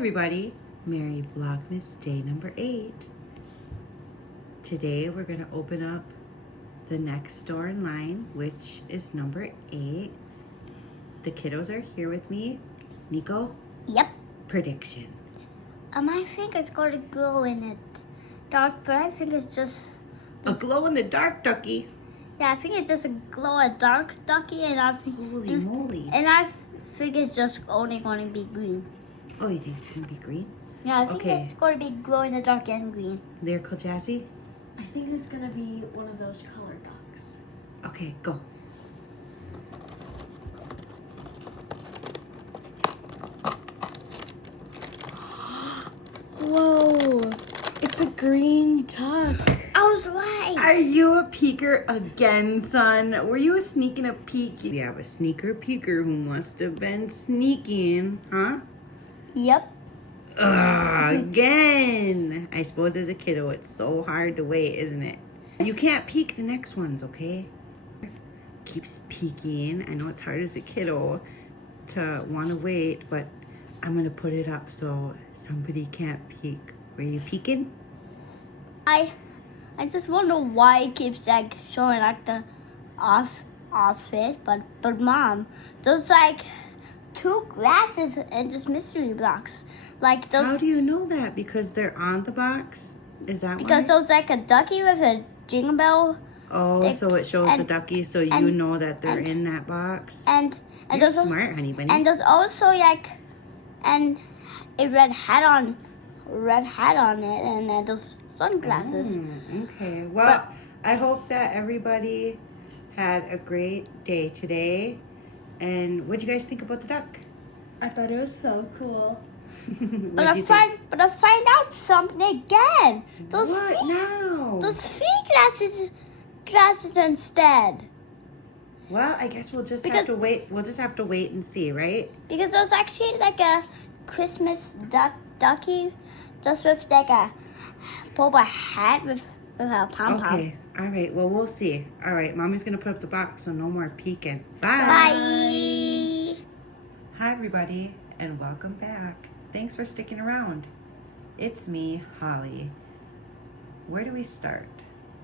everybody, Merry Vlogmas day number 8. Today we're going to open up the next store in line, which is number 8. The kiddos are here with me. Nico? Yep. Prediction. I think it's going to glow in it dark, but I think it's just A glow-in-the-dark ducky. yeah, I think it's just a glow a dark ducky, and I think Holy moly. and I think it's just only going to be green. Oh, you think it's going to be green? Yeah, I think Okay. it's going to be glow in the dark and green. Lyrical Jazzy? I think it's gonna be one of those color ducks. Okay, go. Whoa! It's a green duck. I was right. Are you a peeker again, son? Were you sneaking a peek? We have a sneaker peeker who must have been sneaking, huh? Yep. Again. I suppose as a kiddo, it's so hard to wait, isn't it? You can't peek the next ones, okay? Keeps peeking. I know it's hard as a kiddo to want to wait, but I'm going to put it up so somebody can't peek. Were you peeking? I just wonder why it keeps like showing like the outfit, but Mom, there's like 2 glasses and just mystery blocks. Like those. How do you know that? Because they're on the box? Is that Because why? there's like a ducky with a jingle bell, Oh, so it shows the duckies so you know that they're and- in that box? and You're there's smart, honey bunny. and there's also like and a red hat on it, and then there's sunglasses. Okay. Well, I hope that everybody had a great day today. And what do you guys think about the duck? I thought it was so cool. But I find out something again. Those What feet, now? those feet glasses instead. Well, I guess we'll just have Because- to wait. We'll just have to wait and see, right? Because there's actually like a Christmas ducky, just with like a boba hat with a pom pom. Okay. All right. Well, we'll see. All right. Mommy's gonna put up the box, so no more peeking. Bye. Hi, everybody, and welcome back. Thanks for sticking around. It's me, Holly. Where do we start?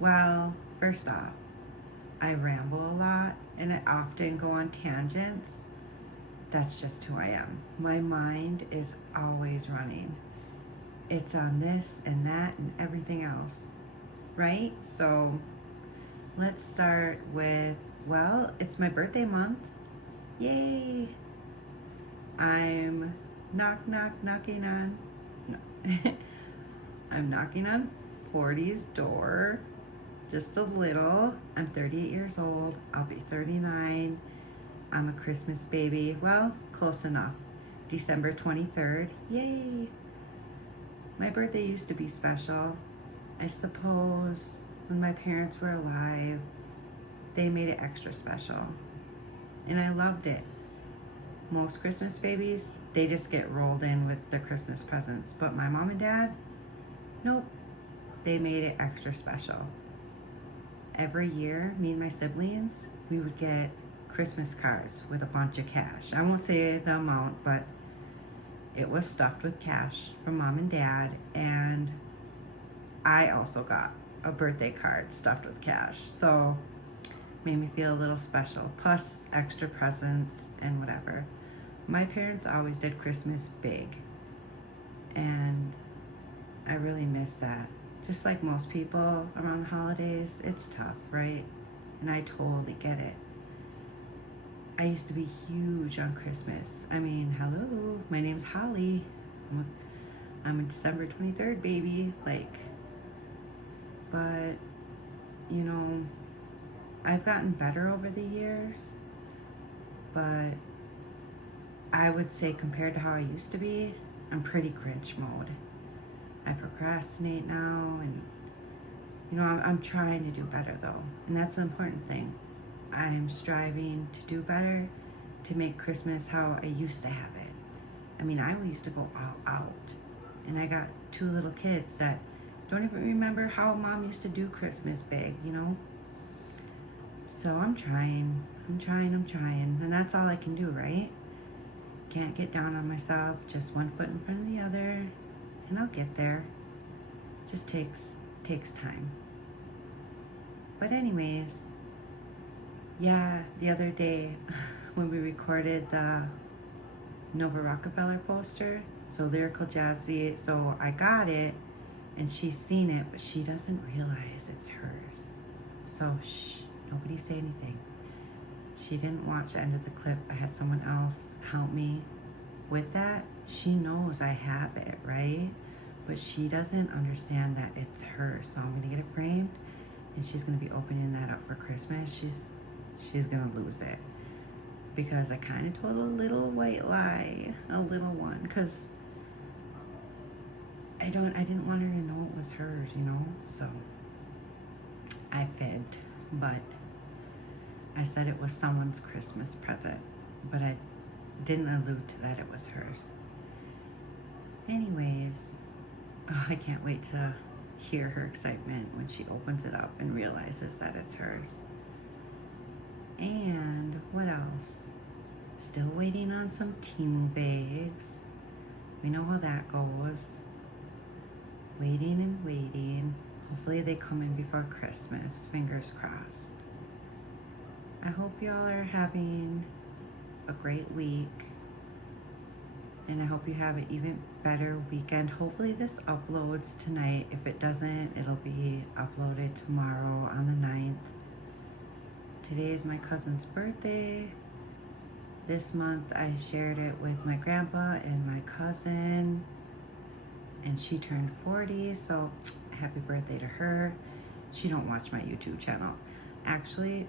Well, first off, I ramble a lot and I often go on tangents. That's just who I am. My mind is always running. It's on this and that and everything else, right? So let's start with, well, it's my birthday month. Yay! I'm knocking on I'm knocking on 40's door just a little. I'm 38 years old. I'll be 39. I'm a Christmas baby. Well, close enough. December 23rd. Yay! My birthday used to be special. I suppose when my parents were alive, they made it extra special. And I loved it. Most Christmas babies, they just get rolled in with the Christmas presents. But my mom and dad, nope. They made it extra special. Every year, me and my siblings, we would get Christmas cards with a bunch of cash. I won't say the amount, but it was stuffed with cash from mom and dad. And I also got a birthday card stuffed with cash. So made me feel a little special, plus extra presents and whatever. My parents always did Christmas big, and I really miss that. Just like most people around the holidays, it's tough, right? And I totally get it. I used to be huge on Christmas. I mean, hello, my name's Holly. I'm a December 23rd baby, but you know, I've gotten better over the years, but I would say compared to how I used to be, I'm pretty Grinch mode. I procrastinate now, and you know, I'm trying to do better though, and that's the important thing. I'm striving to do better, to make Christmas how I used to have it. I mean, I used to go all out, and I got 2 little kids that don't even remember how mom used to do Christmas big, you know? So I'm trying, and that's all I can do, right? Can't get down on myself, just one foot in front of the other, and I'll get there. Just takes time. But anyways, yeah, the other day when we recorded the Nova Rockefeller poster, so Lyrical Jazzy, so I got it and she's seen it, but she doesn't realize it's hers. So shh, nobody say anything. She didn't watch the end of the clip. I had someone else help me with that. She knows I have it, right? But she doesn't understand that it's hers. So I'm gonna get it framed and she's gonna be opening that up for Christmas. She's gonna lose it because I kind of told a little white lie, a little one, because I didn't want her to know it was hers, you know? So I fibbed, but I said it was someone's Christmas present, but I didn't allude to that it was hers. Anyways, I can't wait to hear her excitement when she opens it up and realizes that it's hers. And what else? Still waiting on some Temu bags. We know how that goes. Waiting and waiting. Hopefully they come in before Christmas. Fingers crossed. I hope y'all are having a great week. And I hope you have an even better weekend. Hopefully this uploads tonight. If it doesn't, it'll be uploaded tomorrow on the 9th. Today is my cousin's birthday. This month I shared it with my grandpa and my cousin, and she turned 40, so happy birthday to her. She don't watch my YouTube channel. Actually,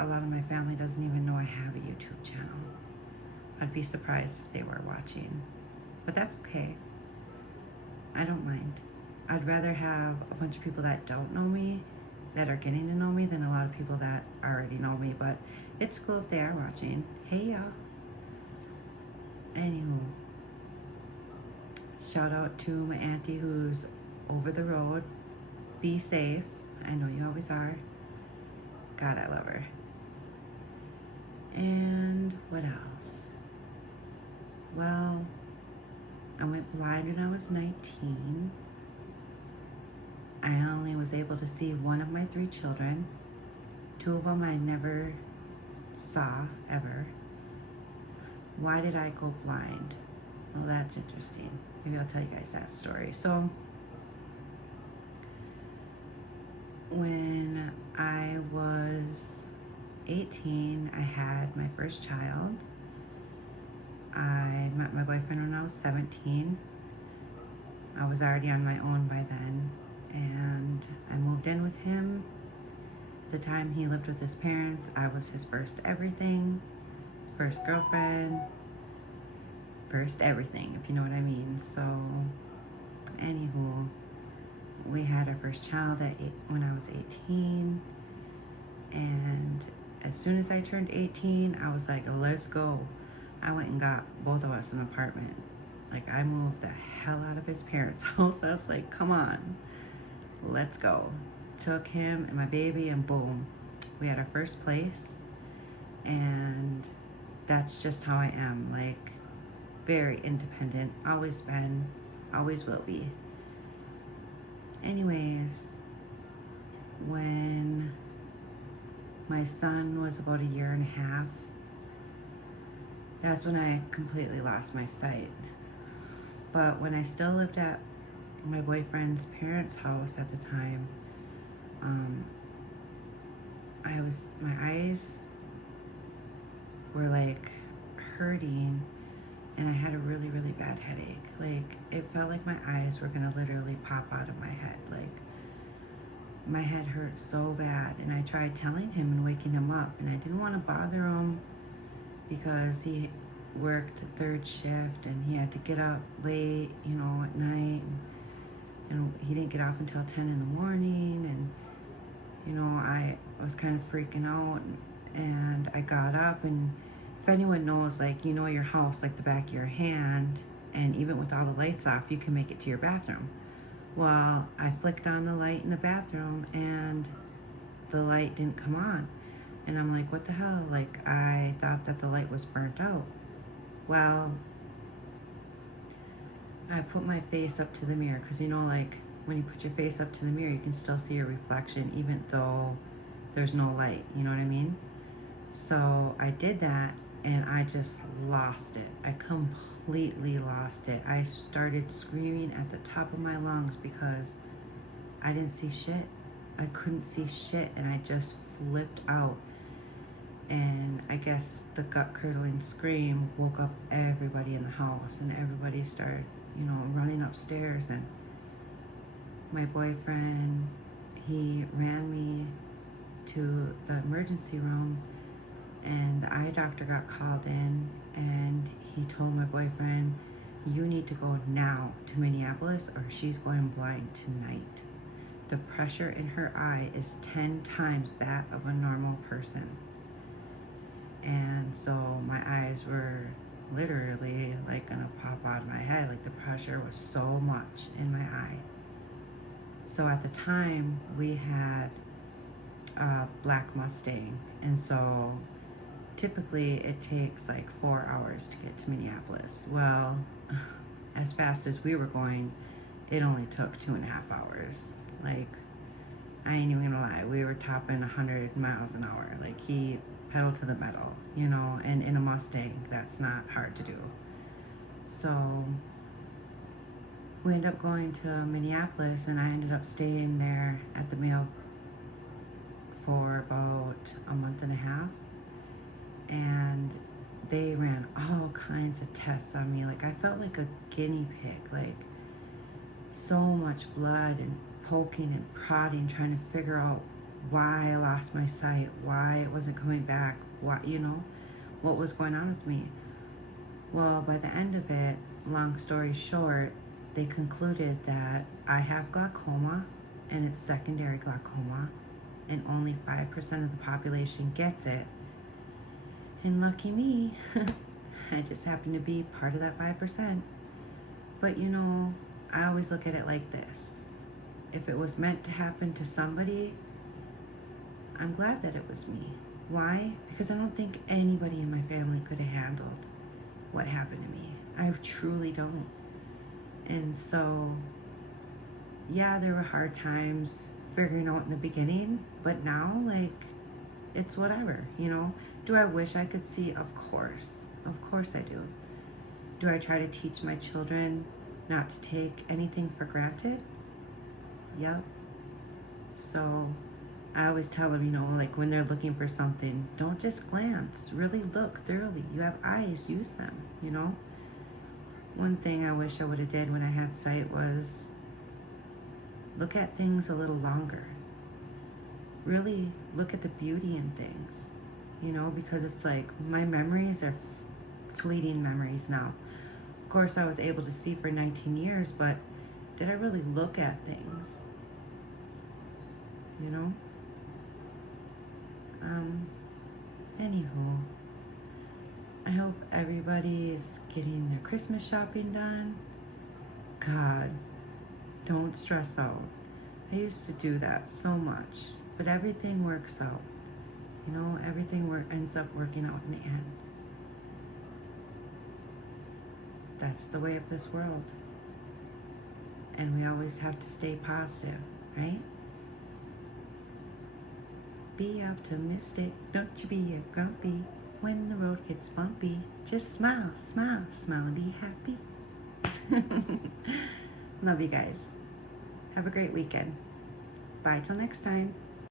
a lot of my family doesn't even know I have a YouTube channel. I'd be surprised if they were watching, but that's okay. I don't mind. I'd rather have a bunch of people that don't know me, that are getting to know me, than a lot of people that already know me, but it's cool if they are watching. Hey y'all. Anywho, shout out to my auntie who's over the road. Be safe. I know you always are. God, I love her. And what else? Well, I went blind when I was 19. I only was able to see one of my 3 children. 2 of them I never saw ever. Why did I go blind? Well, that's interesting. Maybe I'll tell you guys that story. So, when I was 18, I had my first child. I met my boyfriend when I was 17. I was already on my own by then, and I moved in with him. At the time he lived with his parents, I was his first everything, first girlfriend, first everything, if you know what I mean. So, anywho, we had our first child when I was 18, and as soon as I turned 18, I was like, let's go. I went and got both of us an apartment. Like, I moved the hell out of his parents' house. I was like, come on, let's go. Took him and my baby, and boom, we had our first place. And that's just how I am, like, very independent, always been, always will be. Anyways, when my son was about 1.5 years, that's when I completely lost my sight. But when I still lived at my boyfriend's parents' house at the time, my eyes were like hurting, and I had a really, really bad headache. Like, it felt like my eyes were gonna literally pop out of my head. Like, my head hurt so bad, and I tried telling him and waking him up, and I didn't want to bother him because he worked 3rd shift and he had to get up late, you know, at night, and he didn't get off until 10 in the morning, and you know, I was kind of freaking out, and I got up, and if anyone knows, like, you know your house like the back of your hand, and even with all the lights off, you can make it to your bathroom. Well, I flicked on the light in the bathroom, and the light didn't come on. And I'm like, what the hell? Like, I thought that the light was burnt out. Well, I put my face up to the mirror because, you know, like when you put your face up to the mirror, you can still see your reflection even though there's no light. You know what I mean? So I did that and I just lost it. I completely lost it. I started screaming at the top of my lungs because I didn't see shit. I couldn't see shit and I just flipped out. And I guess the gut-curdling scream woke up everybody in the house and everybody started, you know, running upstairs. And my boyfriend, he ran me to the emergency room and the eye doctor got called in and he told my boyfriend, you need to go now to Minneapolis or she's going blind tonight. The pressure in her eye is 10 times that of a normal person. And so my eyes were literally like gonna pop out of my head. Like the pressure was so much in my eye. So at the time we had a black Mustang. And so typically it takes like 4 hours to get to Minneapolis. Well, as fast as we were going, it only took 2.5 hours. Like, I ain't even gonna lie, we were topping 100 miles an hour. Like, he pedal to the metal, you know, and in a Mustang, that's not hard to do. So we ended up going to Minneapolis and I ended up staying there at the Mayo for about a month and a half. And they ran all kinds of tests on me. Like I felt like a guinea pig, like so much blood and poking and prodding, trying to figure out why I lost my sight, why it wasn't coming back, what, you know, what was going on with me. Well, by the end of it, long story short, they concluded that I have glaucoma and it's secondary glaucoma and only 5% of the population gets it. And lucky me, I just happen to be part of that 5%. But you know, I always look at it like this. If it was meant to happen to somebody, I'm glad that it was me. Why? Because I don't think anybody in my family could have handled what happened to me. I truly don't. And so, yeah, there were hard times figuring out in the beginning, but now, like, it's whatever, you know? Do I wish I could see? Of course. Of course I do. Do I try to teach my children not to take anything for granted? Yep. So I always tell them, you know, like when they're looking for something, don't just glance, really look thoroughly. You have eyes, use them, you know? One thing I wish I would have did when I had sight was look at things a little longer. Really look at the beauty in things, you know, because it's like my memories are fleeting memories now. Of course, I was able to see for 19 years, but did I really look at things? You know? Anywho, I hope everybody is getting their Christmas shopping done. God, don't stress out. I used to do that so much, but everything works out. You know, everything ends up working out in the end. That's the way of this world. And we always have to stay positive, right? Be optimistic, don't you be a grumpy. When the road gets bumpy, just smile, smile, smile and be happy. Love you guys. Have a great weekend. Bye till next time.